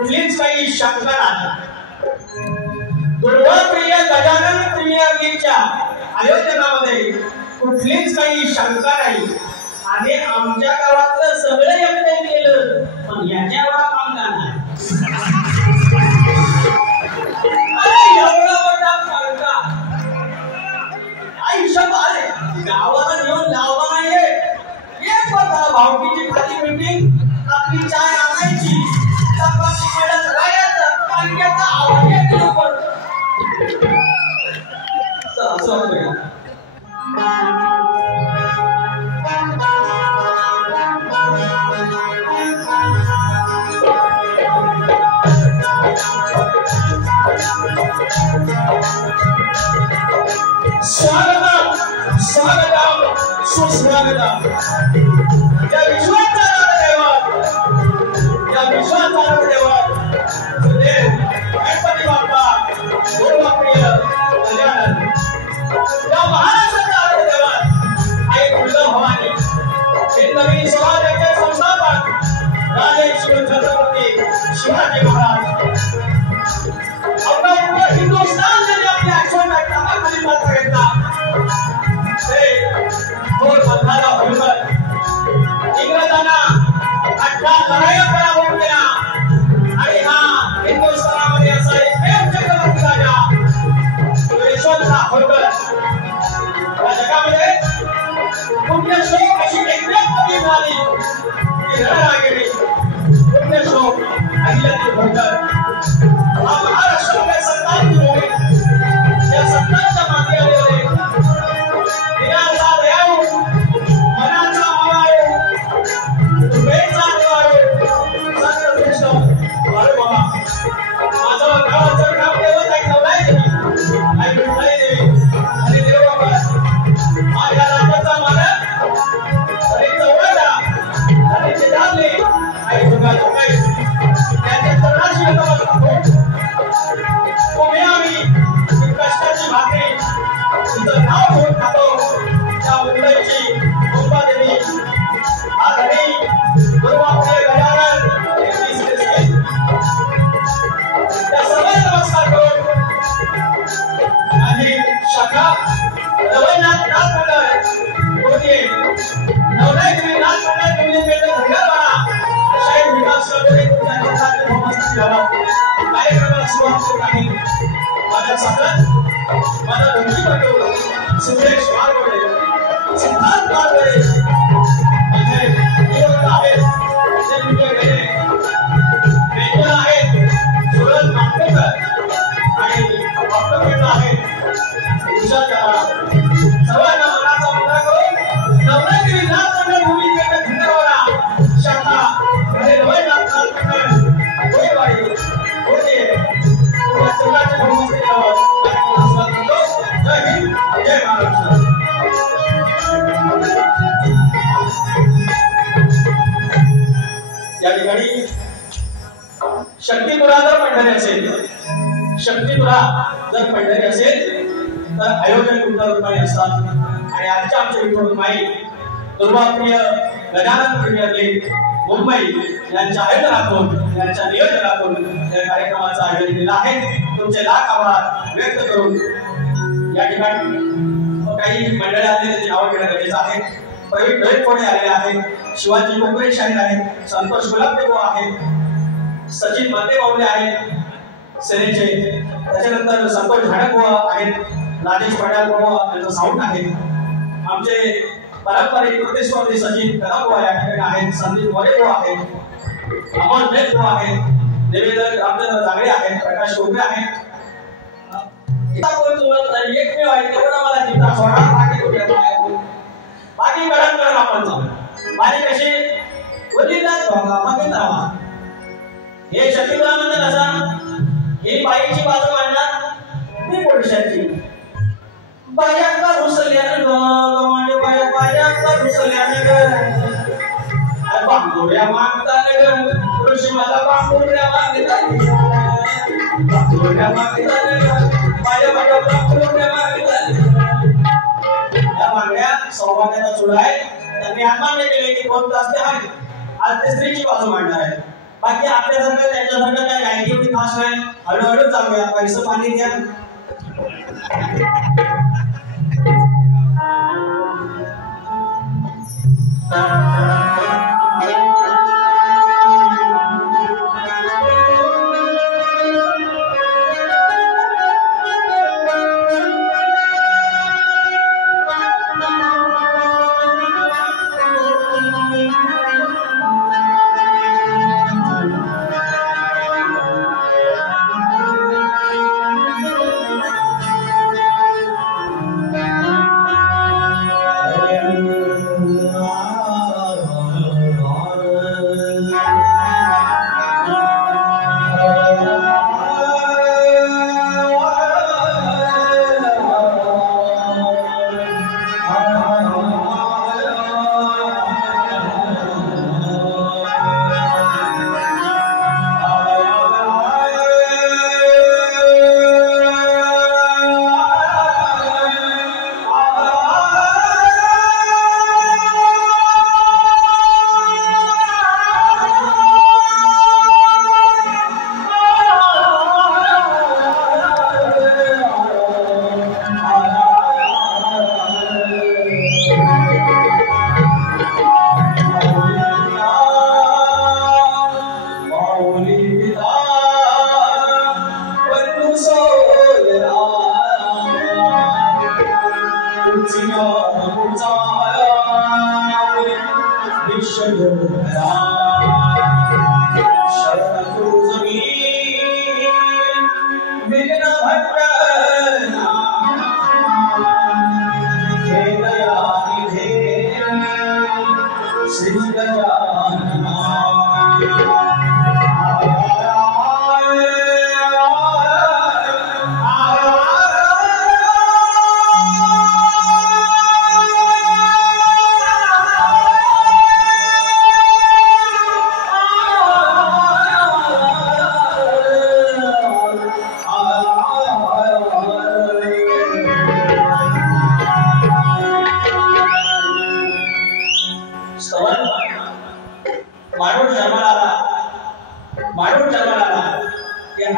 कुठलीच काही शंका नाही. दुर्वाप्रिय गजानन प्रिमियर लीगच्या आयोजनामध्ये कुठलीच काही शंका नाही. आणि आमच्या गावातलं सगळं एकटं केलं पण याच्या गावात आमचा नाही. अरे एवढा मोठा फरका आयुष्यात आले गावाला घेऊन लावला नाहीये. एक बघा भावकीची खाली मीटिंग आपली चाय आणायची चपाती मिळत राहायचं पाण्याचा आवाज येतो पण स्वागतम स्वागतम सुस्वागतम. या विश्वाचा दैवत गणपती बाप्पा दुर्वाप्रिय गजानन, या महाराष्ट्राचा दैवत आई तुळजाभवानी, हे नवीन समाजाचे संस्थापक राजे छत्रपती शिवाजी महाराज. आपला हिंदुस्थान ने आपल्या आश्रमात नावाखाली मात्र घेतला ते थोर बंधारा होलकर इंग्रजांना 18 लढाया पराभूत केला. आणि हा हिंदुस्थानामध्ये असा एक प्रेम चक्रवर्ती राजा यशवंतराव होलकर या जगामध्ये पुण्यश्लोक अशी एक व्यक्ती मिळाली ती रणरागिणी पुण्यश्लोक अहिल्यादेवी होलकर. हा महाराष्ट्रामध्ये संतांची भूमी, या संतांच्या मागे आलेले दिनाचा दयाळू, मनाचा मावाळू, हृदयाचा निवाळू संतश्रेष्ठ बाळूमामा. माझं गावाचं नाव देवत आहे नवलाईदेवी आई विठ्ठलाईदेवी आणि देवबाबा. माझ्या राज्याचा मालक आणि चौघाचा आणि ते दाबले आई दुर्गा जोगाई. त्यांच्या चरणाशी नमस्कार. तुम्ही आम्ही कष्टाची भाकरी तुझं नाव घेऊन खातो त्या मुंबईची मुंबादेवी आघाडी दुर्वाप्रिय गजानन त्या सर्व नमस्कार करून आणि शाखा रवैनाथ नाथ मंडळ होते नवलाईदेवी नाथ मंडळ तुम्ही केलं धन्यवाद. शाहीर विकास करते त्यांच्या साथ उपस्थित झाला. कार्यक्रमाला सुरुवात करत आहे माझ्या साथात माझा धनजी पाटील, सुरेश वाघोडे, सिद्धार्थ वाघोडे, माझे युवक आहेत ते तुमचे गेले मेजर आहेत सुरज मांडकर आणि डॉक्टर आहेत उषा चव्हाण. सर्वांना मनाचा मुद्दा करून नवलाईदेवी नाथ मंडळ भूमिकेत धन्यवाद. शाखा रवैनाथ नाथ मंडळ गोयवाडी होते या सर्वांचे उपस्थित आहोत. जय हिंद जय महाराष्ट्र. या ठिकाणी शक्तिपुरा जर पंढरी असेल तर आयोजन कुठल्या रूपाने असतात. आणि आजच्या आमच्या विठोबा माई दुर्वाप्रिय गजानन प्रीमियर लीग मुंबई यांच्या आयोजनातून यांच्या नियोजनातून या कार्यक्रमाचं आयोजन केलं आहे. तुमचे लाख आभार व्यक्त करून या ठिकाणी काही मंडळी आलेले त्याची नावं घेणं गरजेचं आहे. प्रवीण ढोईकोडे आलेले आहेत, शिवाजी कोकरे शाहीर आहेत, संतोष गुलाबदेव आहेत, सचिन मातेबावले आहेत सेनेचे, त्याच्यानंतर संतोष झाडकबुवा आहेत, राजेश पड्यालबुवा यांचा साऊंड आहे, आमचे पारंपरिक प्रतिस्पर्धी सचिन कदमबुवा या ठिकाणी आहेत, संदीप वरेबुवा आहेत, अमोल बेलबुवा आहेत, देवेंद्र रामचंद्र जागडे आहेत, प्रकाश कोकरे आहेत. एकमेव आहे तेवढा मला चिंता सोडा बाकी कडक करा आपण बाकी कशी वडिलाच बघा मागे राहा. हे शक्तिपुरा म्हणजे कसा ही बाईची बाजू मांडणार मी पुरुषाची बायांका रुसल्याने ग बायांका रुसल्याने ग बांगोड्या मागताने ग ऋषी मला बांगोड्या मागताने बांगोड्या मागताने माझ्या माझ्या बांगोड्या मागताने. या मागण्या सौभाग्याचा चुडा आहे. त्यांनी मान्य केले की 2 तास ते आहेत. आज ते स्त्रीची बाजू मांडणार आहे. बाकी आपल्यासारखं त्यांच्यासारखं फास्ट नाही, हळूहळू जाऊया. पैसे पाणी घ्या.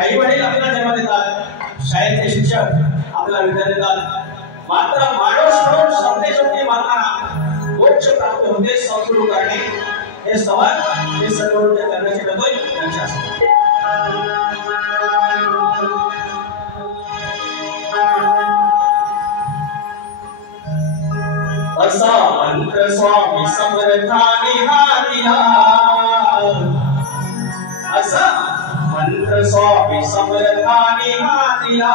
आई वडील आपल्याला जन्म देतात, शाळेचे शिक्षक आपल्याला विद्या देतात, मात्र माणूस म्हणून संदेशोक्ती मारताना मोक्ष प्राप्त होते संस्कृत करणे हे सवाल हे सर्व करण्याची गरज त्यांची असते. असा मंत्र स्वामी समर्थाने हा दिला, असा मंत्र स्वामी समर्थाने हा दिला,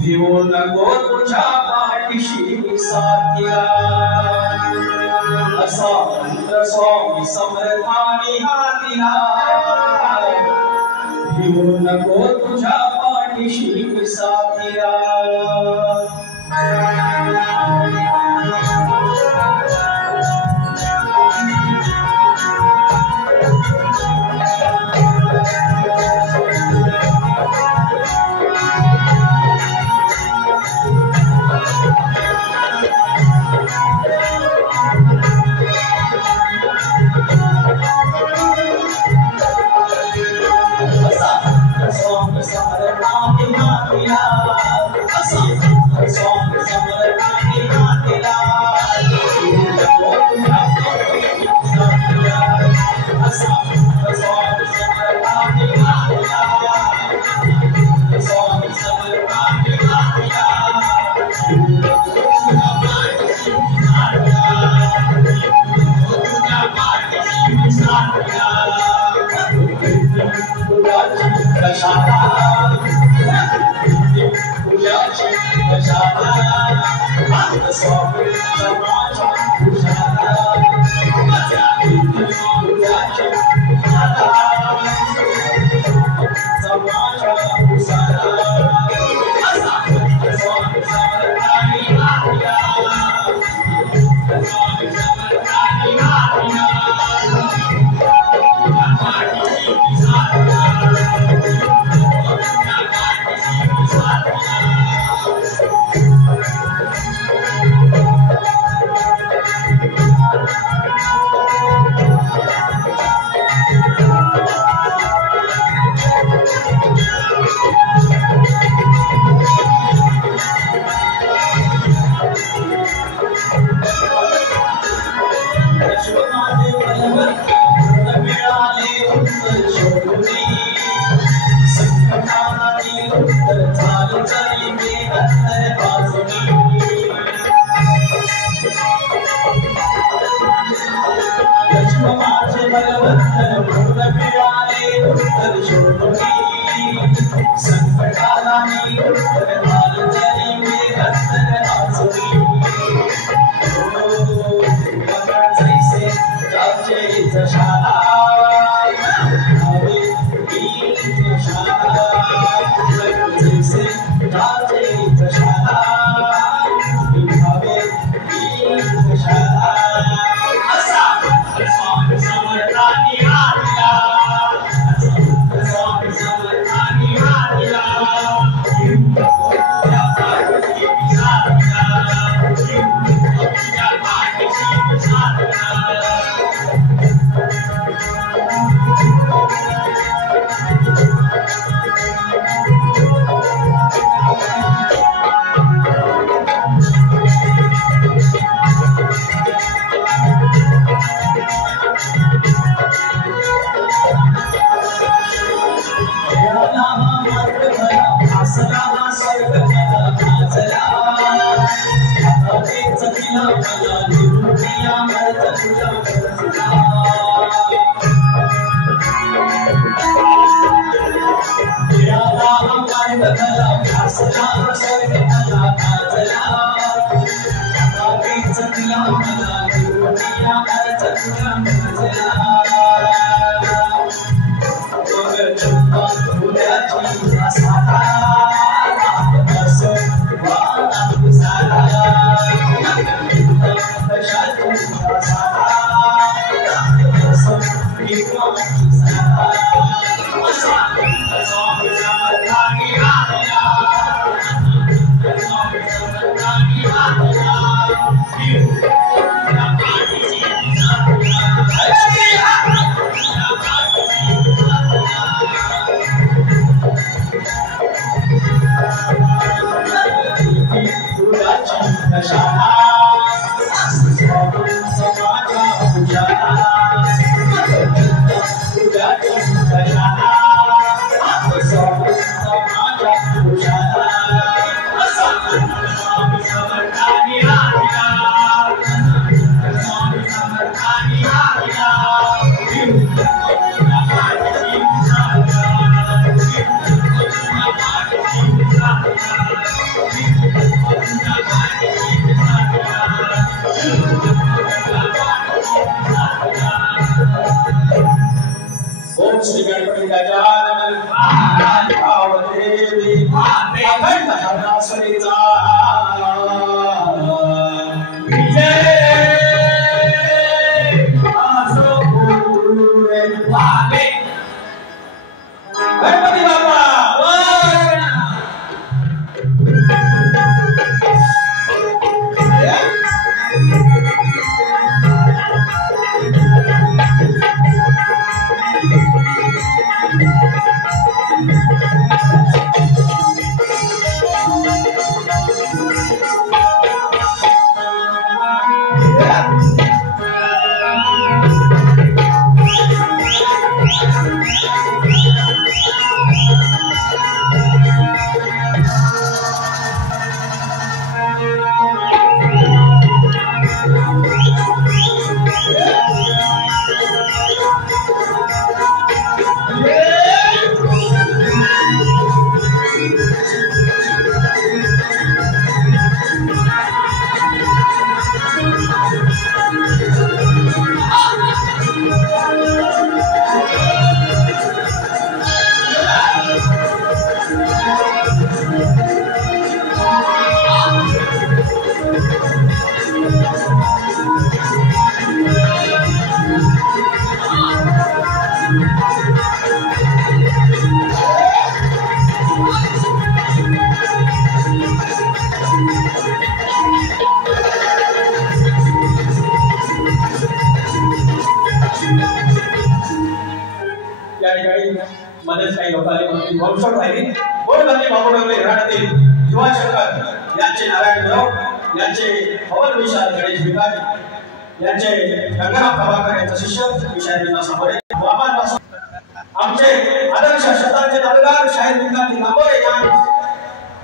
भिवू नको तुझ्या पाठीशी साथीला. असा मंत्र स्वामी समर्थाने हा दिला, भिवू नको तुझ्या पाठीशी साथीला. संकटाला मी उत्तर जरी मी रत्न जैसे जाचे शाळा जैसे जाचे शाळा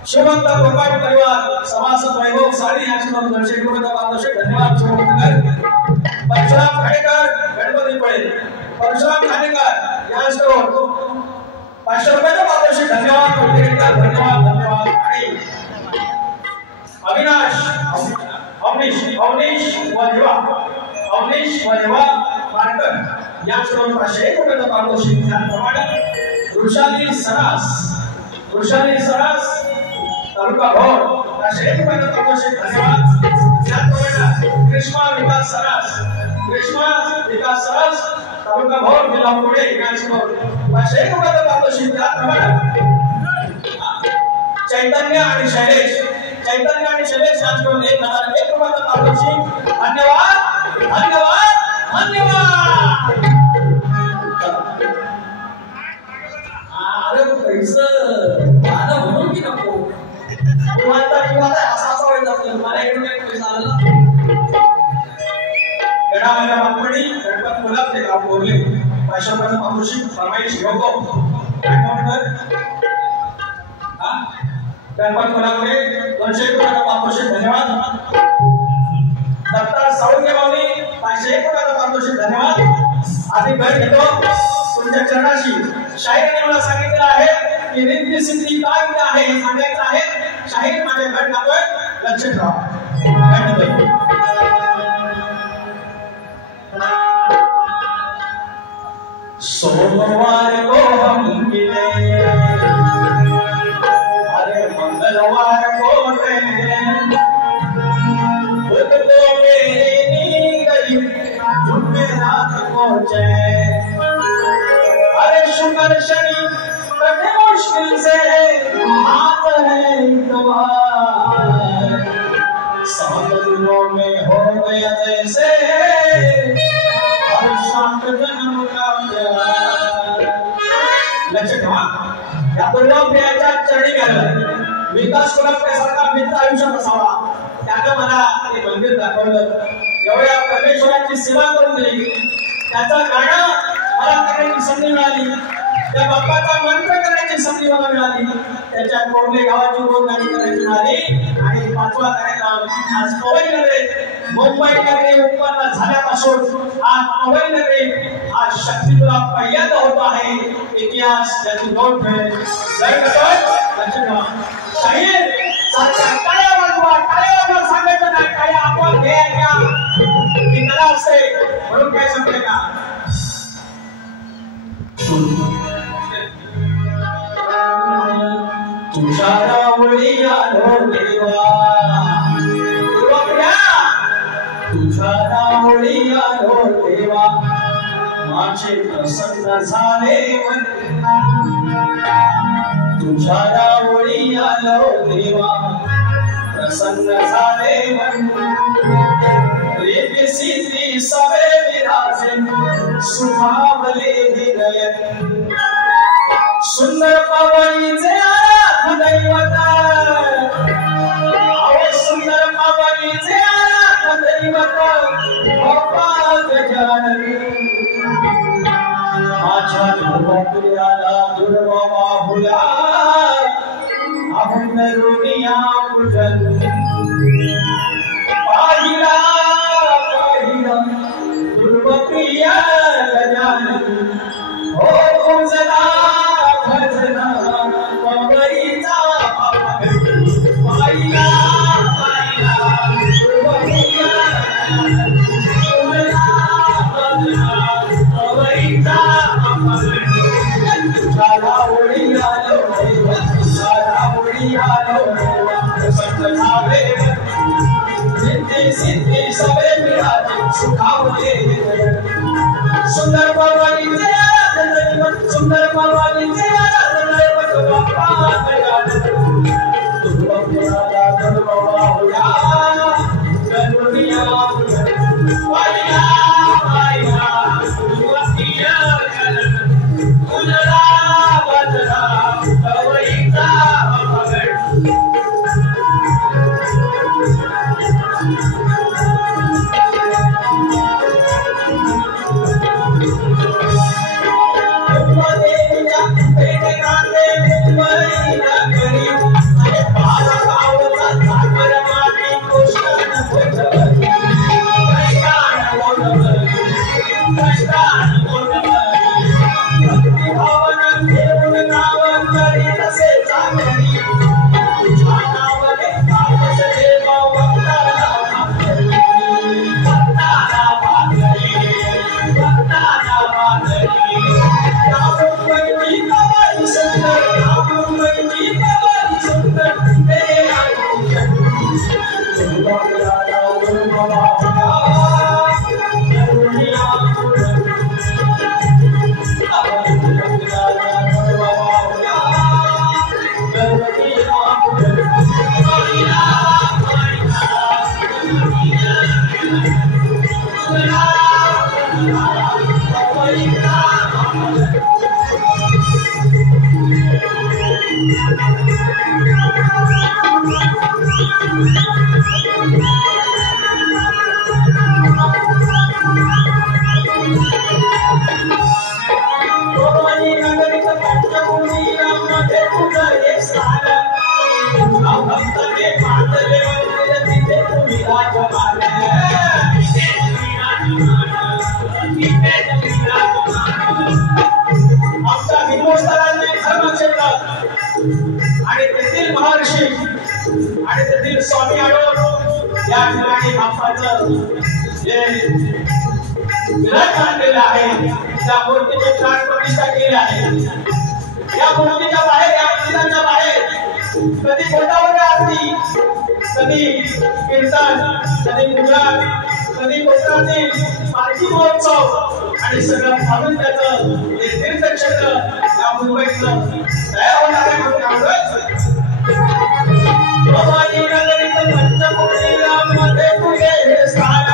श्रीमंत गोपाळ परिवार सभासद वैभव साडी यांच्याकडून धन्यवाद परशुराम खाडेकर गणपती पळे परशुराम खाडेकर यांच्याकडून या श्लोक 501 रुपयाचा पारितोषिक त्याप्रमाणे वृषाली सरास तालुका भोर 501 रुपयाचा पारितोषिक धन्यवाद त्याप्रमाणे ग्रीष्मा विकास सरास तालुका भोर जिल्हा पुणे या श्लोक 501 रुपयाचा पारितोषिक त्याप्रमाणे चैतन्य आणि शैलेश यांच्याकडून 1001 रुपयाचा पारितोषिक धन्यवाद धन्यवाद धन्यवाद। अरे पैसे मला म्हणून की नको तुम्हाला असा व्हायचा मला इकडून एक पैसा आला गडामाच्या बापडी गणपत गुलाब ते गाव बोलले 500 रुपयाचा पारितोषिक फरमाईश घेतो गणपत गुलाबले 200 रुपयाचा पारितोषिक धन्यवाद। दत्ता सावंगे माऊली 501 रुपयाचा पारितोषिक धन्यवाद। आधी घर घेतो तुमच्या चरणाशी शाहीरने मला सांगितलं आहे की रिद्धी सिद्धी काय आहे हे सांगायचं आहे। शाहीर माझे घर घातोय लक्ष ठेवा। सोमवार को हम मिले अरे मंगलवार को बुध को मेरी नींद गई जुम्मे रात को चैन अरे शुक्र शनि बड़े मुश्किल से आता है इतवार 7 दिनों में हो गया जैसे हर शाम जन्म का प्यार। लक्ष्य ठेवा या पूर्णप्रियाच्या चरणी घालत विकास कुलकर्णीसारखा मित्र आयुष्यात असावा त्याने मला ते मंदिर दाखवलं एवढ्या परमेश्वराची सेवा करून दिली त्याचं गाणं मला करण्याची संधी मिळाली त्या बाप्पाचा मंत्र करण्याची संधी मला मिळाली त्याच्या कोरले गावाची गोडगाणी करायची मिळाली आणि 5वा कार्यक्रम आज पवई नगरी मुंबई नगरी उत्पन्न झाल्यापासून आज पवई नगरी आज शक्तीला पहिल्यांदा होत आहे इतिहास त्याची नोंद मिळेल। जय गणपती शाहीर टाळ्या वाजवा सांगायचं नाही टाळ्या आपण घ्यायच्या ही कला असते म्हणून काय सांगते का तुझ्या मुळी आलो देवा तुझ्या मुळी आलो देवा माझे प्रसन्न झाले तुझ्या मुळी आलो देवा प्रसन्न झाले रिद्धी सिद्धी सवे विराजे सुखावले हृदय सुंदर पवईचे आराध्य दैवत सुंदर पवईचे आराध्य दैवत बाप्पा गजानन माझ्या दुर्वाप्रियाला दुर्वा बाहुला अभंग रुनिया पूजन पाहिला दुर्वाप्रिया गजानन हो पूजना भजना पवईचा पाहिला दुर्वाप्रिया सिद्धि सबे विराजे सुखावले सुंदर पवईचे आराधन सुंदर पवईचे आराधन बाप्पा गजानन दुर्वाप्रियाला दुर्वा बाहुला गणपतिया पाहिला दुर्वाप्रिया कुजला बजरा पवईचा पगड मुंबई तिथे तुझं एक स्थान तुझा भक्त ते मानले वंदे तिथे तुम्ही राजमान आमच्या हिंदुस्थानातले धर्मक्षेत्र आणि तेथील महर्षी आणि तेथील स्वामी आढळ या ठिकाणी बाप्पाचं जे विराट आणलेलं आहे त्या मूर्तीचे प्राण प्रतिष्ठा केली आहे। या मूर्तीच्या बाहेर या मंदिराच्या बाहेर कधी कोटावर आरती कधी कीर्तन कधी पूजा कधी कोकणातील पालखी महोत्सव आणि सगळं थांबून त्याचं हे तीर्थक्षेत्र या मुंबईतलं तयार होणार आहे म्हणून भवानी नगरीत पंचकोटी राममध्ये तुझे हे स्थान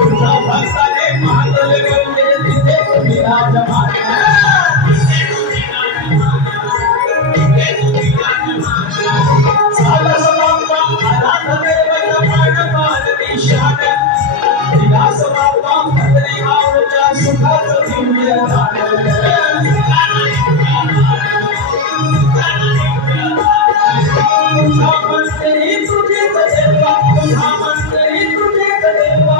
तुझ्या भक्ताने मानले वंदे तिथे तुम्ही राजमान साला समाप्ता आराध देवता प्राणपालती शान विलास बाप्पा भद्री आवच्या सुखाचं दिव्य दान तुझ्या मंदिरी तुझेच देवा तुझ्या मंदिरी तुझेच देवा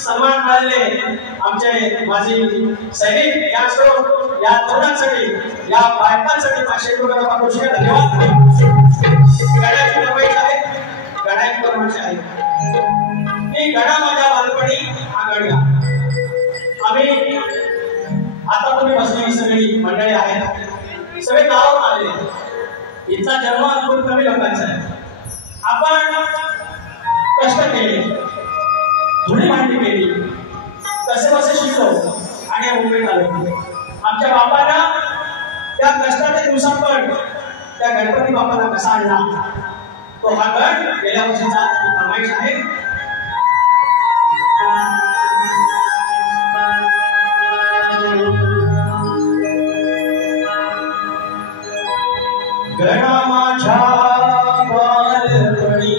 सन्मान मिळाले आमचे माजी सैनिक या तरुणांसाठी या बायकांसाठी 500 रुपये पाठवून धन्यवाद। गड्याची नवईच आहे गड्याची परमर्श आहे मी गडा माझ्या बालपणी हा गडगा आम्ही आता तुम्ही बसलेली सगळी मंडळी आहेत सगळे गावात आलेले इथला जन्म खूप कमी लोकांचा आहे आपण कष्ट केले थोडी माहिती केली कसे कसे शिकलो आणि मुंबईत आलो आमच्या बापाला त्या कष्टाच्या दिवसांवर त्या गणपती बाप्पाला कसा आणला तो हा गण गेल्या वर्षीचा फरमाईश आहे। गणा माझ्या बालपणी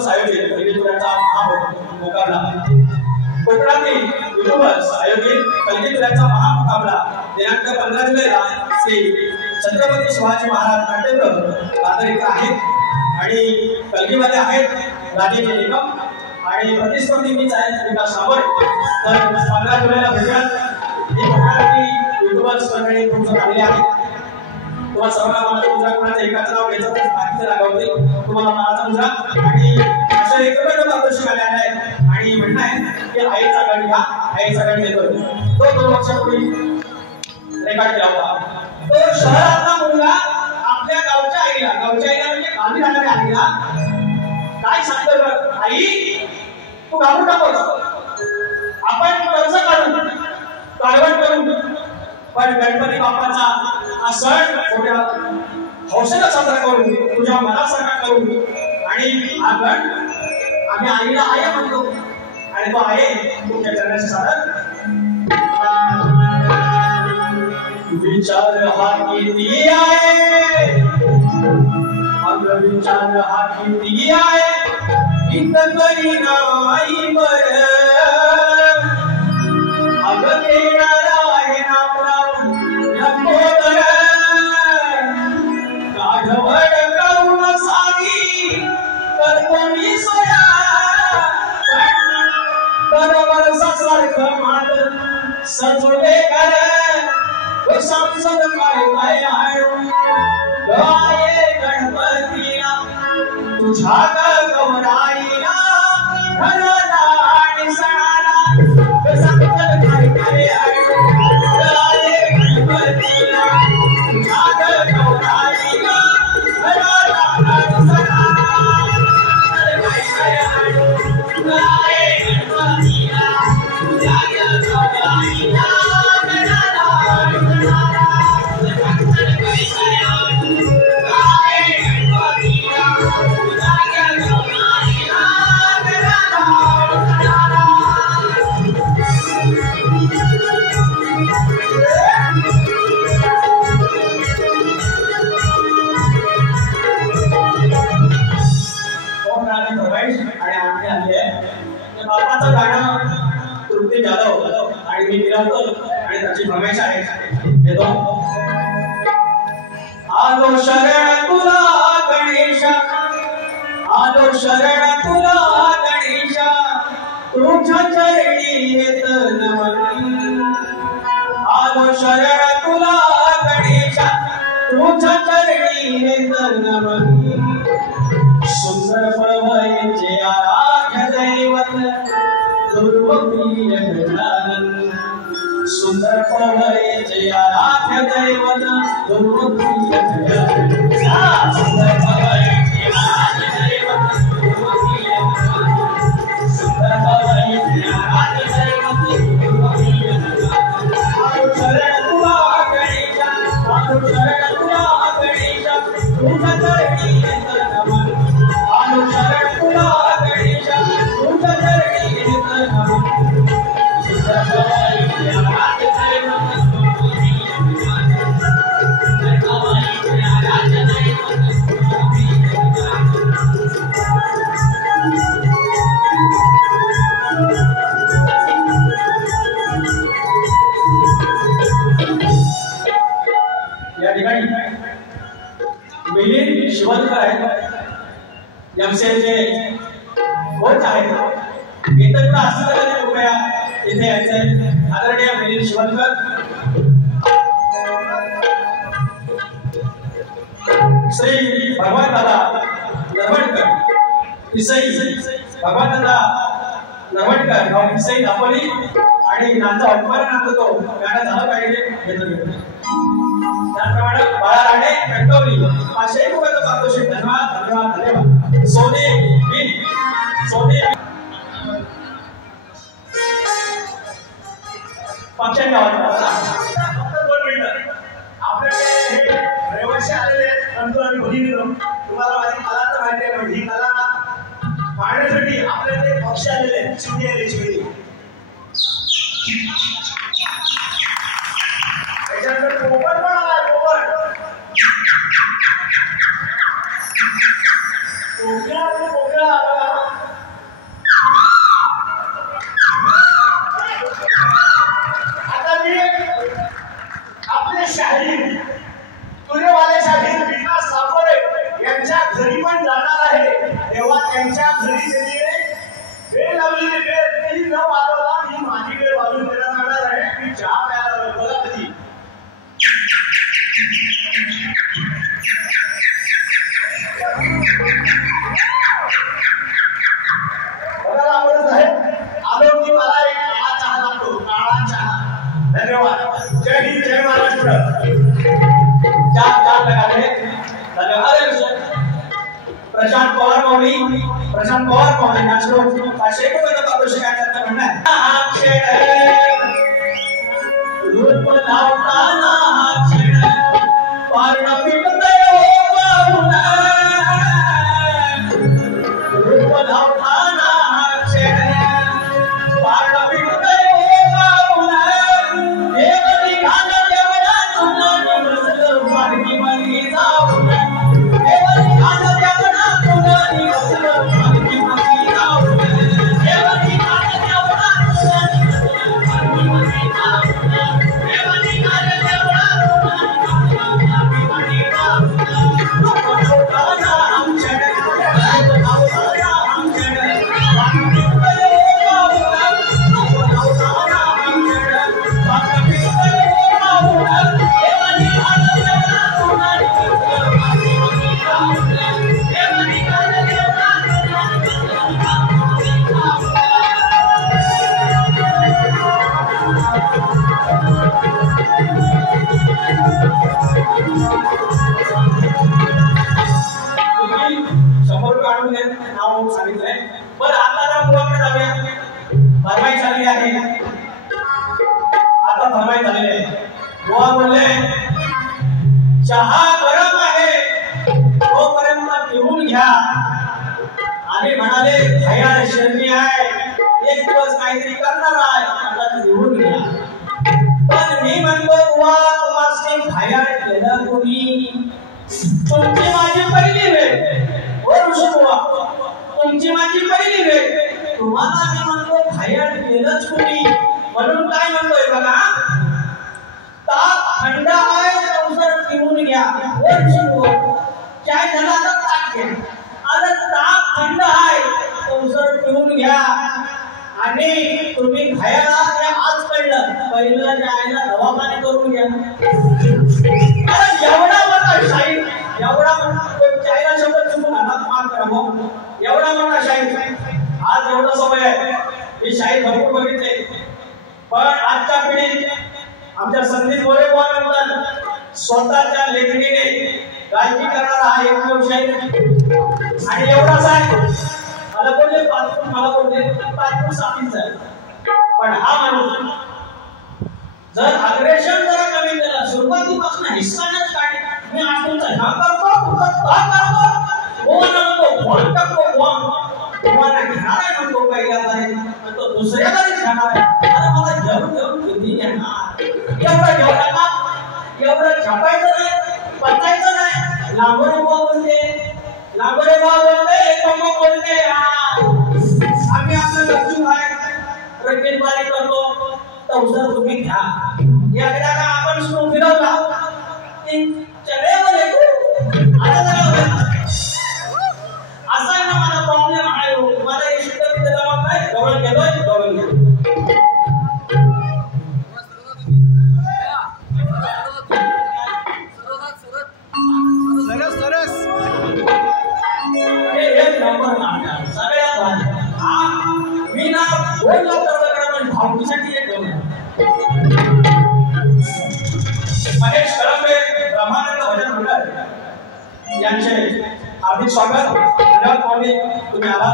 युट्यूबर्स आयोजित कलगीतुऱ्याचा महामुकाबला कोकणातील युट्यूबर्स आयोजित कलगीतुऱ्याचा महामुकाबला दिनांक 15 जुलैला श्री छत्रपती शिवाजी महाराज नाट्यगृह दादर आहेत आणि कलगीवाले आहेत राजेश निकम आणि प्रतिस्पर्धी मीच आहे विकास सावंत। तर 15 जुलैला भेटूयात। हे कोकणातील युट्यूबर्स मंडळी तुमचं आलेले आहेत। तुम्हाला सर्वांना मला मुद्रा कोणाचं एकाचं नाव घ्यायचं तर बाकीचे रागावतील तुम्हाला नावाचा मुद्रा आणि अशा एकमेव मार्गदर्शक आले आहेत आणि म्हणणं आहे की आईचा गण घ्या आईचा गण देतो तो 2 वर्षापूर्वी रेकॉर्ड केला होता। तो शहरातला मुलगा आपल्या गावच्या आईला म्हणजे गावी राहणाऱ्या आईला काय सांगतो आई तू घाबरू नकोस आपण कर्ज काढून काढवण करू पण गणपती बाप्पाचा हा सण मोठ्या हौसेला साजरा करू तुझ्या मनासारखा करू आणि हा गण आम्ही आईला आई म्हणतो आणि तो आहे तुमच्या करण्याचे साधन। विचार हा किती आहे अग विचार हा किती आहे इतकरी नाही बर अग देणारा आहे आपला नकोदर गाढवड करून सारी कर्मणी सोया बरोबर सारखं मात सजवले कर संसद काय आणून गाये गणपतीला तुझ्या गौराईला घराला आणि सणाला संसद काय आणून गाये गणपतीला तुझ्या गौराईला घराला आणि सणाला काय आणून गाये गणपतीला तुझ्या गौराईला बाप्पाचं गाणं तृप्ती जाधव आणि मी गिरवतो आणि त्याची फरमाईश आहे येतो। आलो शरण तुला गणेश आलो शरण तुला गणेश तुझ्या चरणी येत नमन आलो शरण तुला गणेश तुझ्या चरणी येत नमन सुंदर पवयचे आराध्य दैवत दुर्गप्रिय गजानन सुंदर पवयचे आराध्य दैवत दुर्गप्रिय गजानन सुंदर पवयचे आराध्य दैवत दुर्गप्रिय गजानन सुंदर पवयचे आराध्य दैवत दुर्गप्रिय गजानन आलो शरण तुला गणेश आलो शरण तुला गणेश तुझ्या चरणी येत नमन आलो शरण तुला गणेश तुझ्या चरणी येत नमन सुंदर पवयचे आराध्य दैवत दुर्गप्रिय गजानन सुंदर पवयचे आराध्य दैवत दुर्गप्रिय या ठिकाणी मिलिंद शिवनकर आहेत एमसीएचे कोच आहेत इथं असं कृपया इथे यायचं आदरणीय मिलिंद शिवनकर श्री भगवान दादा नरवणकर पिसई भगवान दादा नरवणकर गाव पिसई दापोली आणि नाचा अपमान तो गाणं झालं पाहिजे घेतो त्याप्रमाणे बाळा राणे कटोरी 500 रुपयाचं पारितोषिक धन्यवाद धन्यवाद धन्यवाद सोने फंक्शन फक्त 2 मिनिटं आपल्याकडे हे रहिवासी आलेले आहेत परंतु आम्ही भगिनी तुम्हाला माझी कला तर माहिती आहे पण ही कला पाहण्यासाठी आपल्याकडे पक्ष आलेले आहेत शिवणी आले शिवणी त्याच्यानंतर पोपट पण आलाय पोपट पोपळा आला प्रशांत पवार पाहुणे नाचलो शेकडो काय म्हणणार रूप लावताना क्षण पारण पिटते बाहुना रूप लावताना क्षण पारण पिटते बाहुना देवनी घाल देवना तुला निवसल मार्गी मार्गी जाऊना देवनी घाल देवना तुला निवसल मार्गी मार्गी जाऊना देवनी घाल देवना तुला निवसल मार्गी मार्गी जाऊना देवनी घाल देवना तुला निवसल मार्गी मार्गी जाऊना हम चढ़ हम समोर काढून नाव सांगितलंय पण आता ना मुलाकडे जाऊया फरमाई झालेली आहे आता फरमाई झालेली आहे बुवा बोलले चहा गरम आहे तोपर्यंत पिऊन घ्या आणि म्हणाले भयान शर्मी आहे एक दिवस काहीतरी करणार आहे आता पिऊन घ्या पण मी म्हणतो बुवा तुम्हाला भयान केलं कोणी तुमची माझी पहिली वेळ तुमची माझी पहिली वेळ तुम्हाला मी म्हणतो भयान केलंच कोणी म्हणून काय म्हणतोय बघा ताप थंड आहे अवसर पिऊन घ्या काय झालं आता ताप घ्या आता ताप थंड आहे अवसर पिऊन घ्या आणि तुम्ही भयाला आज कळलं पहिलं जायला दवाखाने करून घ्या एवढा मोठा शाहीर एवढा चायना शब्द चुकून हातात मार करा एवढा मोठा शाहीर आज एवढा समय आहे हे शाहीर भरपूर बघितले पण आजच्या पिढीत आमच्या संदीप गोरे बुवा म्हणतात स्वतःच्या लेखणीने गायकी करणारा हा एकमेव शाहीर आणि एवढाच आहे मला बोलले पाचपूर साथीच आहे पण हा माणूस जर अग्रेशन जरा कमी केला सुरुवातीपासून हिस्सानेच काढली मी आज तुमचा ह्या करतो फोन टाकतो तुम्हाला घेणार आहे म्हणतो पहिल्या तो दुसऱ्याला घेणार आहे अरे मला घेऊन किती घेणार एवढं छापायचं नाही पचायचं नाही लागोरे बोलते आम्ही आपलं लक्ष्मी आहे रकेटबारी करतो तर तुम्ही घ्या एकदा का आपण सुरू फिरवला असा आहे ना माझा प्रॉब्लेम आहे मला हे शिकत जबाब नाही जवळ घेतोय एक नंबर सगळ्यात मी ना बोललो तर भावकीसाठी एक महेश कळंबे ब्रह्मानंद भजन मंडळ यांचे हार्दिक स्वागत तुम्ही आला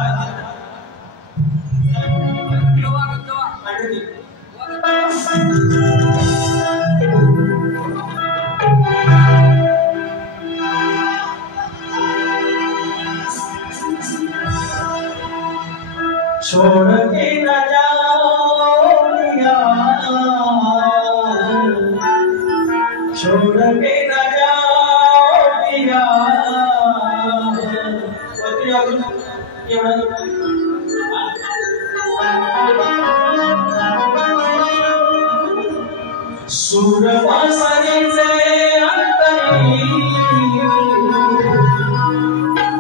छोड़ के न जाओ छोड़ के न जाओ पिया सूरवासरीचे अंतरी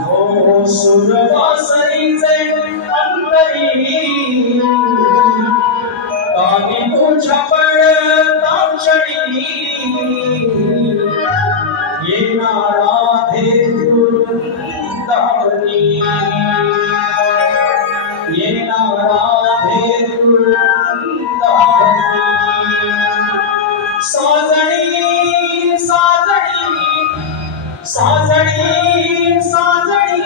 हो सूरवासरीचे अंतरी कानी तुझ्या पडताक्षणी येणारा धेरुंदावनी येणारा धेरुंदावनी साजणी साजणी साजणी साजणी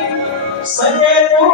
सजे तू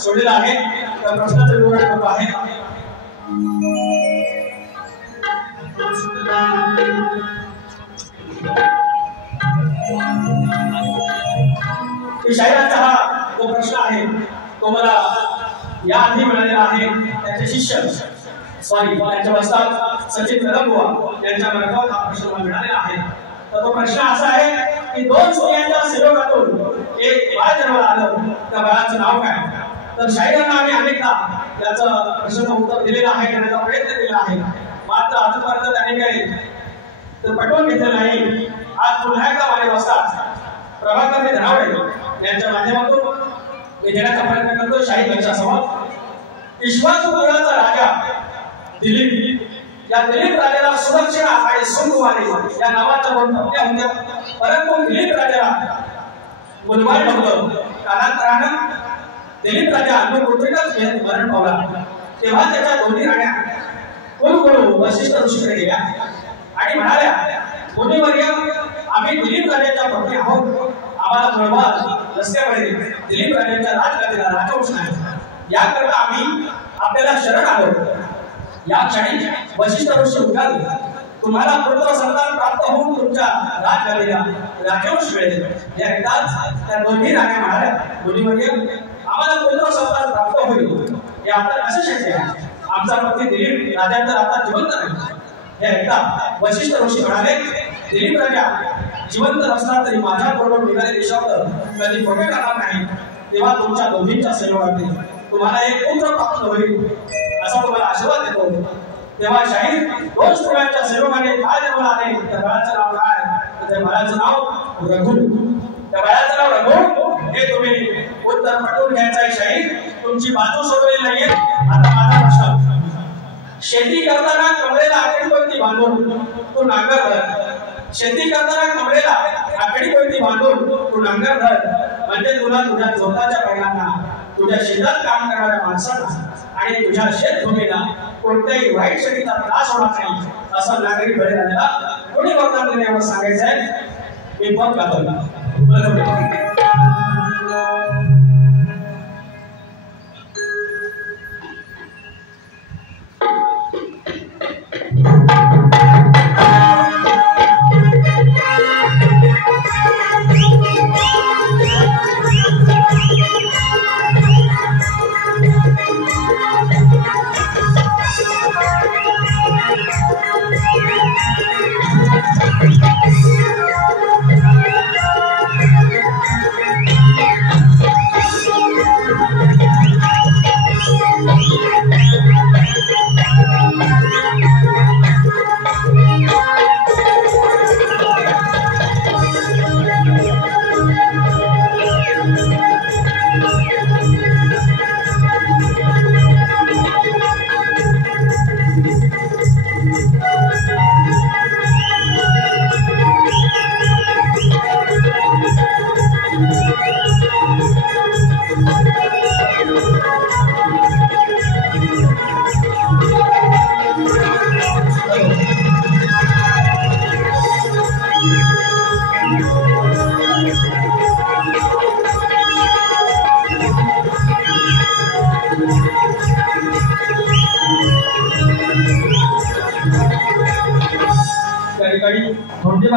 सोडलेला आहे त्या प्रश्नाचं विवरण करतो आहे की शायरांचा हा जो प्रश्न आहे तो मला या आधी मिळालेला आहे त्याचे शिष्य त्यांच्या वस्ताद सचिन कदमबुवा यांच्या मार्फत हा प्रश्न मला मिळालेला आहे तर तो प्रश्न असा आहे की दोन स्त्रियांच्या संयोगातून एक बाळ जन्माला आलं त्या बाळाचं नाव काय तर शाहिरांना आम्ही अनेकदा याचं प्रश्नाचं उत्तर दिलेलं आहे करण्याचा प्रयत्न केला आहे मात्र आजपर्यंत त्यांनी काही तर पटवून घेतलं नाही आज पुन्हा एकदा माझे वस्ताद प्रभाकर धनावडे यांच्या माध्यमातून मी देण्याचा प्रयत्न करतो शाहीर यांच्या समोर विश्वासपुराचा राजा दिलीप या दिलीप राजाला सुदक्षिणा आणि सुंगवारी या नावाच्या दोन पत्न्या होत्या परंतु दिलीप राजाला मुलबाळ नव्हतं कालांतरानं दिलीप राजा अन्नपूर्णेचाच मरण पावला तेव्हा त्याच्या दोन्ही राण्या कुलगुरू वशिष्ठ ऋषीकडे गेल्या आणि म्हणाल्या मुनिवर्य आम्ही दिलीप राजाच्या पत्नी आहोत आम्हाला मुळबाळ रस्त्यामध्ये दिलीप राजाच्या राजगादीला राजवंश आहे याकरता आम्ही आपल्याला शरण आलो या क्षणी वशिष्ठ ऋषी उठाले तुम्हाला पुत्र संतान प्राप्त होऊन तुमच्या राजगादीला राजवंश मिळेल या एकदाच त्या दोन्ही राण्या म्हणाल्या मुनिवर्य आम्हाला पुत्र संतान प्राप्त होईल हे आता कसे शक्य आहे आमचा पती दिलीप राजा तर आता जिवंत नाही हे एकदा वशिष्ठ ऋषी म्हणाले दिलीप राजा जिवंत असला तरी माझ्याबरोबर निघालेले शब्द कधी खोटे करणार नाही तेव्हा तुमच्या दोघींच्या संयोगाने तुम्हाला एक पुत्र प्राप्त होईल असा तुम्हाला आशीर्वाद देतो तेव्हा शाहीर दोन स्त्रियांच्या संयोगाने काय जन्माला आले त्या बाळाचं नाव काय त्या बाळाचं नाव रघु त्या बाळाचं नाव रघु हे तुम्ही उत्तर पटवून घ्यायचं आहे शाहीर तुमची बाजू सोडलेली नाहीये आता माझा प्रश्न शेती करताना कमरेला आकडी कोणती बांधून तू नांगर धर, शेती करताना कमरेला आकडी कोणती बांधून तू नांगर धर, म्हणजे तुला तुझ्या स्वतःच्या बैलांना, तुझ्या शेतात काम करणाऱ्या माणसांना आणि तुझ्या शेतभूमीला कोणत्याही वाईट शक्तीचा त्रास होणार नाही असं नागरिक घडवण्याला कोणी वरदान दिले एवढं सांगायचं आहे. मी पण गातो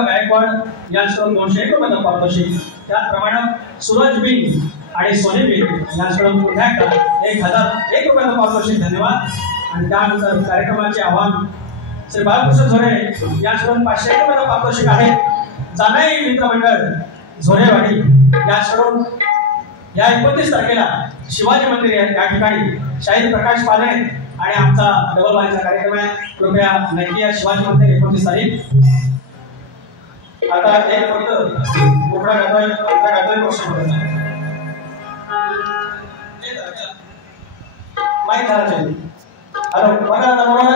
गायकवाड यांच्याकडून 201 रुपयाचा पारितोषिक, त्याचप्रमाणे सूरज बिन आणि सोने बिन यांच्याकडून पुन्हा एकदा 1001 रुपयाचा पारितोषिक. धन्यवाद. आणि त्यानंतर कार्यक्रमाचे आव्हान श्री बाळकृष्ण झोरे यांच्याकडून 500 रुपयाचा पारितोषिक आहे. जानाई मित्रमंडळ झोरेवाडी यांच्याकडून या 29 तारखेला शिवाजी मंदिर या ठिकाणी शाहीर प्रकाश पालणे आणि आमचा डबल वारीचा कार्यक्रम आहे. कृपया नक्की या शिवाजी मंदिर 29 तारीख. आता एक फक्त कोपरा गातोय प्रश्न होता माहित झाला चाहिए. हॅलो बघा आता बरोबर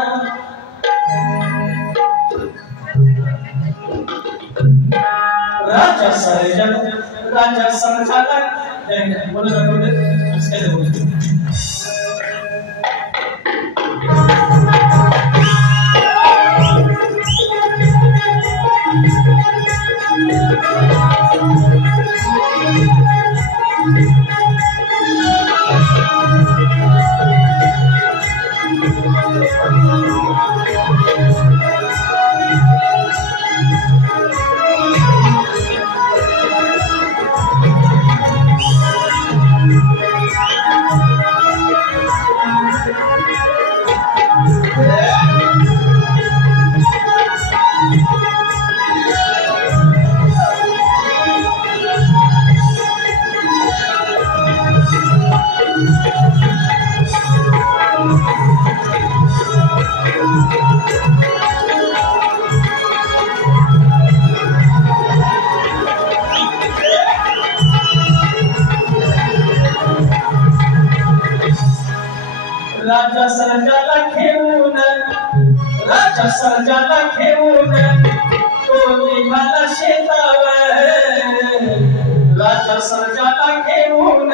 राजा संचालक बोलत होते राजा सर्जाला घेऊन तो निघाला शेतावर. राजा सर्जाला घेऊन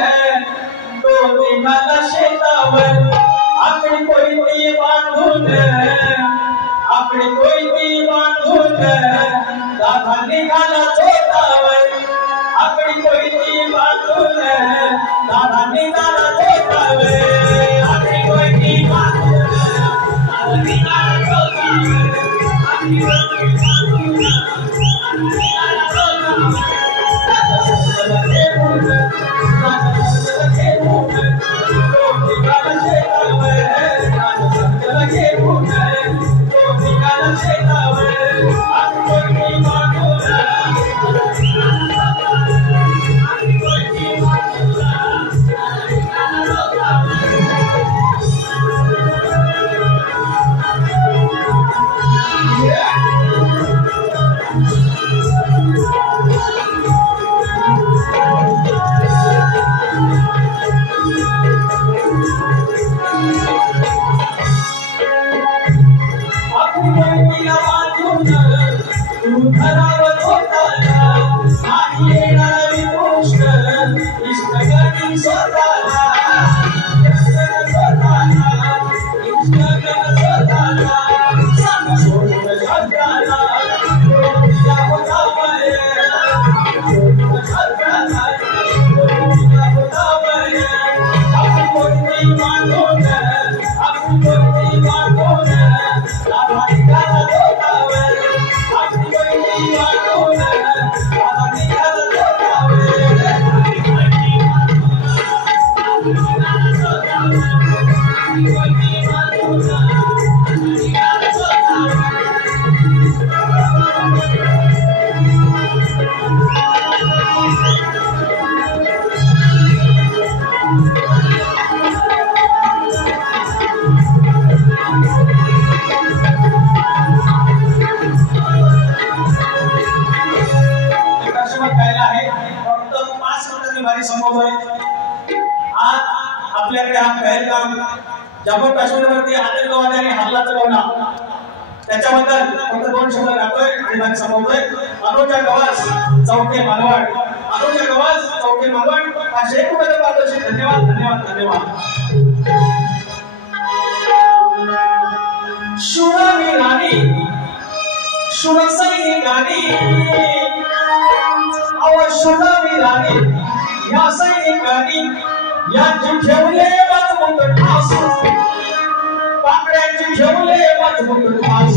तो निघाला शेतावर. आपली कोयती बांधून दादा निघाला शेतावर. आपली कोयती बांधून दादा निघाला शेतावर. आपली कोयती बांधून दादा निघाला शेतावर. Thank you. घरावर होताना नाही येणार विकृष्ट इष्टगणी स्वतःला इष्टगण स्वतःला सांग सोडून शब्दाला या होता बरे सोडून शब्दाला या होता बरे आपण कोणती मागवण आपण कोणती मागवण आपण काला दोतावर आपण कोणती मागवण आपण काला दोतावर आपल्याकडे हा पहलगाम जम्मू काश्मीरवरती आतंकवाद्यांनी हल्ला चढवला त्याच्याबद्दल फक्त 2 शब्द टाकतोय आणि मग समजतोय अनुजा गवास चौके मालवण अनुजा गवास चौके मालवण 501 रुपये पाठवले धन्यवाद धन्यवाद धन्यवाद शुरावी राणी शुरसैनी गाणी अव शुरावी राणी या सैनिकांनी यांची ठेवले मजबूत ठास पाकड्यांची ठेवले मजबूत ठास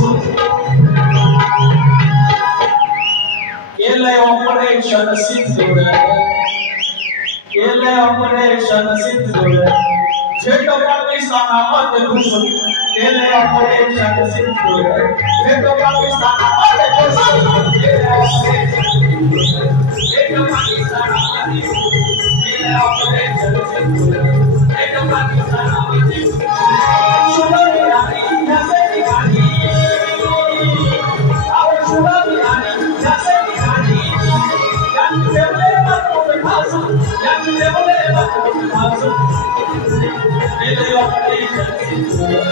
केलंय ऑपरेशन सिंदूर केलंय ऑपरेशन सिंदूर झेट पाकिस्तानामध्ये घुसून केलंय ऑपरेशन सिंदूर झेट पाकिस्तानामध्ये घुसून केलंय ऑपरेशन सिंदूर झेट पाकिस्तानामध्ये ऑपरेशन सिंदूर झेट पाकिस्तानामध्ये शुभम राणी याचे गाणी आव शुभम राणी याचे गाणी यांचे देवले मजबूत ठास यांचे देवले मजबूत ठास केले ऑपरेशन सिंदूर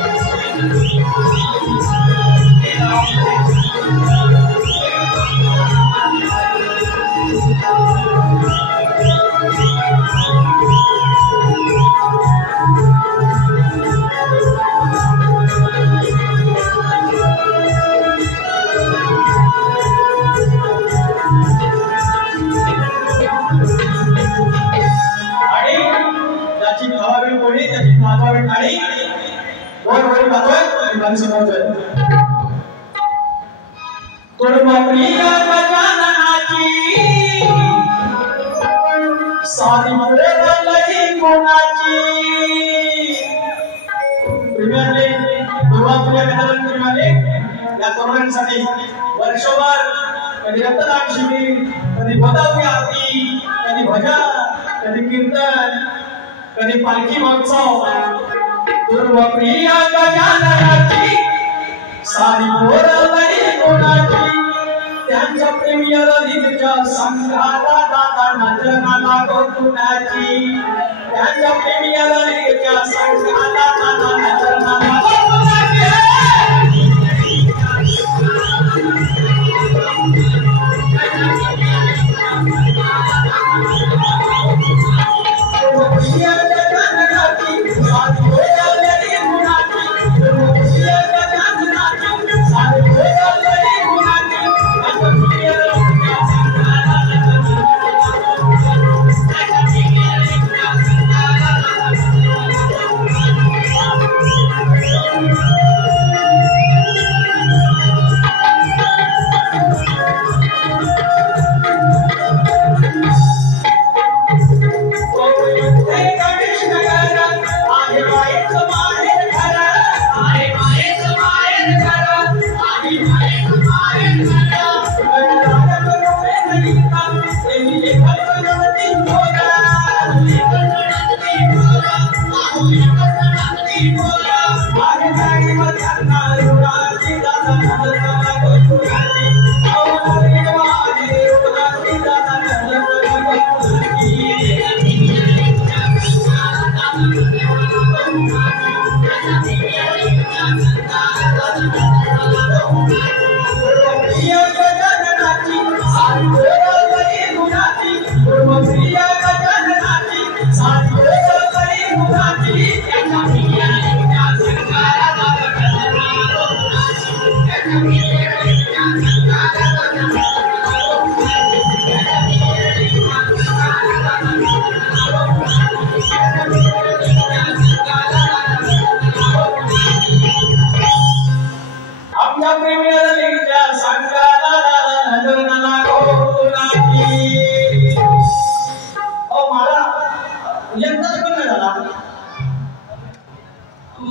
सारी लई कोणाची प्रीमियर लीग दुर्गापूर मैदान प्रीमियर लीग या तरुणांसाठी वर्षभर कधी रक्तदान शिबिर कधी भव्य आरती कधी भजन कधी कीर्तन कधी पालखी महोत्सव दुर्गाप्रिय गजाननाची सारी लई कोणाची त्यांच्या प्रीमियर लीगच्या संघाला दादा नजराला गोकुणाची त्यांच्या प्रीमियर लीगच्या संघाला दादा नजराला गोकुणाची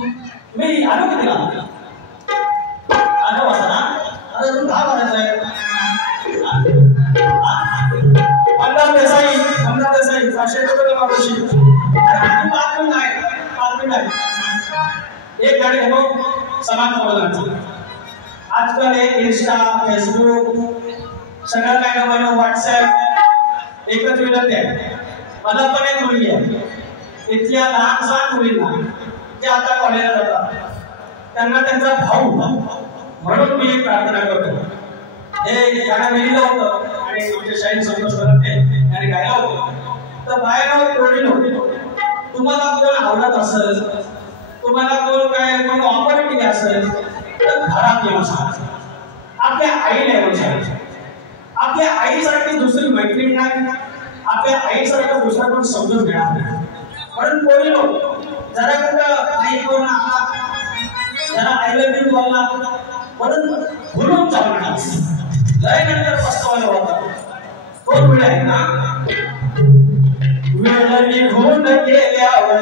मी आलो की तिला आलो वाजता ना आता तुम्ही 10 वाजायचं आहे आमदार देसाई 500 रुपये मागवशी अरे 5 मिनिट आहे एक गाडी घेतो समाज बोलायचं आजकाल हे इंस्टा फेसबुक सगळं काय ना बनव व्हॉट्सअप एकच विनंती आहे मला पण एक मुलगी आहे इथल्या लहान सहान मुलींना ते आता कॉलेजला जातात त्यांना त्यांचा भाऊ म्हणून मी एक प्रार्थना करतो हे गाणं लिहिलं होतं आणि आमचे शाहीर संतोष करत आणि गायला होतं तर बाहेर कोणी तुम्हाला कोण आवडत असेल तुम्हाला कोण ऑफर केली असेल तर घरात येऊन सांगा आपल्या आईला येऊन सांगा आपल्या आईसारखी दुसरी मैत्रीण नाही आपल्या आईसारखं दुसरा कोण समजून घेणार नाही म्हणून कोणी जरा कुठं आई कोण आला जरा आय लव्ह यू बोलला म्हणून भुलून जाऊ नका लय नंतर पस्तावायला होता तो वेळ आहे ना वेळ निघून गेल्यावर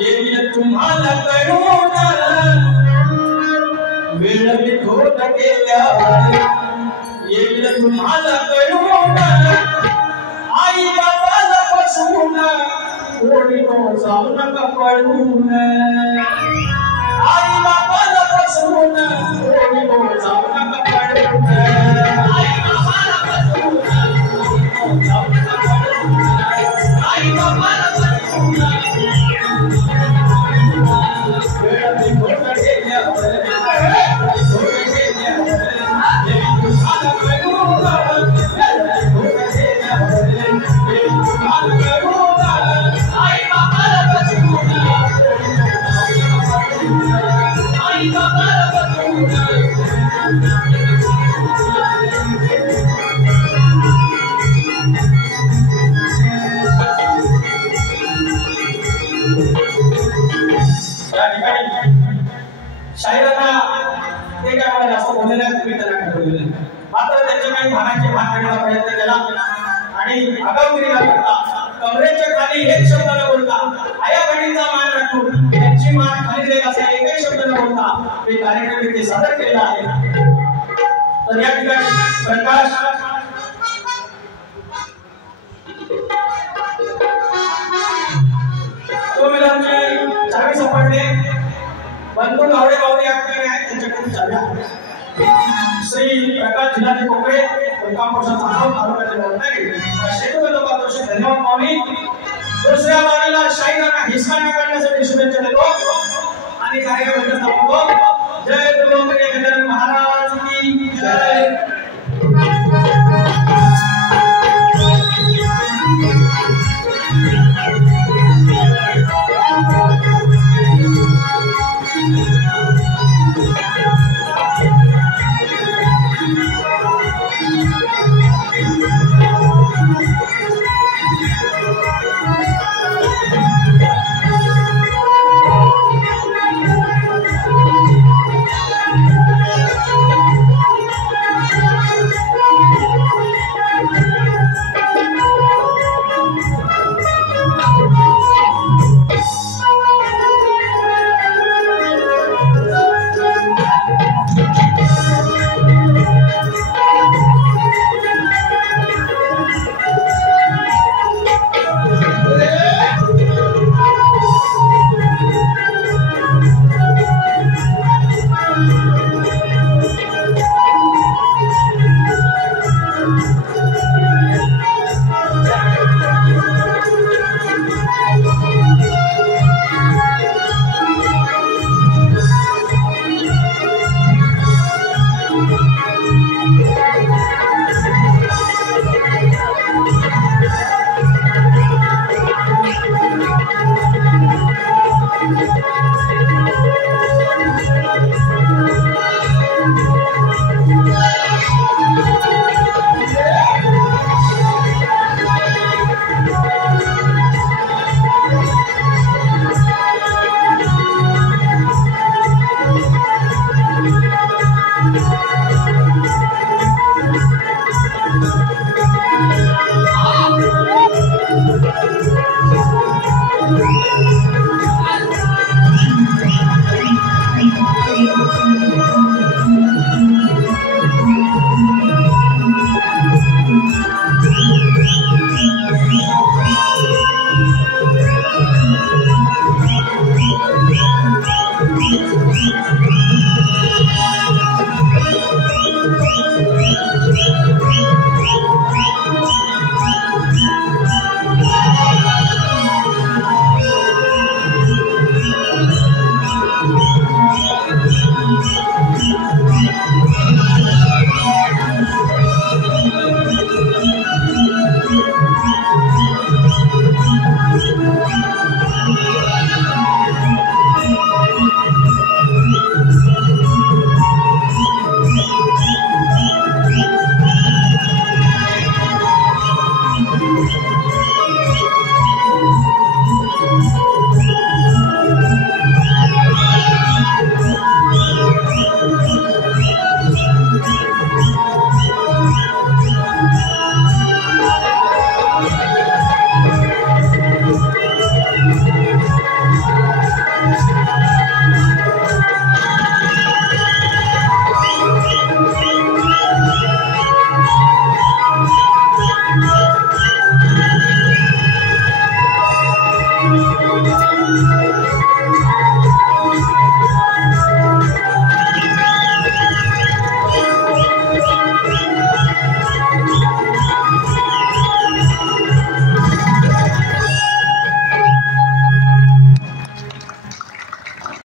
येईल तुम्हाला कळून वेळ निघून गेल्यावर येईल तुम्हाला कळून आई बाबाला फसवून कोणी जाऊ नका पळून आई बाबाला फसवून कोणी जाऊ नका पळून आई बाबाला फसवून जाऊ नका पळून आई बाबाला फसवून वेळ निघून गेल्यावर शाहिरांना ते काय मला जास्त बोललेलं आहे त्यांना बोललेलं मात्र त्यांच्या काही भागाचे भाग काढण्याचा प्रयत्न केला आणि आगाऊगिरी न करता कमरेच्या खाली एक शब्द न बोलता आया बहिणीचा मान राखून त्यांची मान खाली जाईल असा एकही शब्द न बोलता हे कार्यक्रम इथे सादर केलेला आहे तर या ठिकाणी प्रकाश कोमिलांची चावी सापडले बंधू गावडे बावडे आपल्याकडे आहेत त्यांच्याकडून चाव्या श्री प्रकाश जिल्हाचे कोकळे कंकामोर्चा चाहून तालुक्याचे बोलताय शेतू लोकांतर्फे धन्यवाद मावली दुसऱ्या बारीला शाहिरांना हिसकाना काढण्यासाठी शुभेच्छा देतो आणि कार्यक्रम इथे थांबवतो जय गुरुमंत्री गजानन महाराज की जय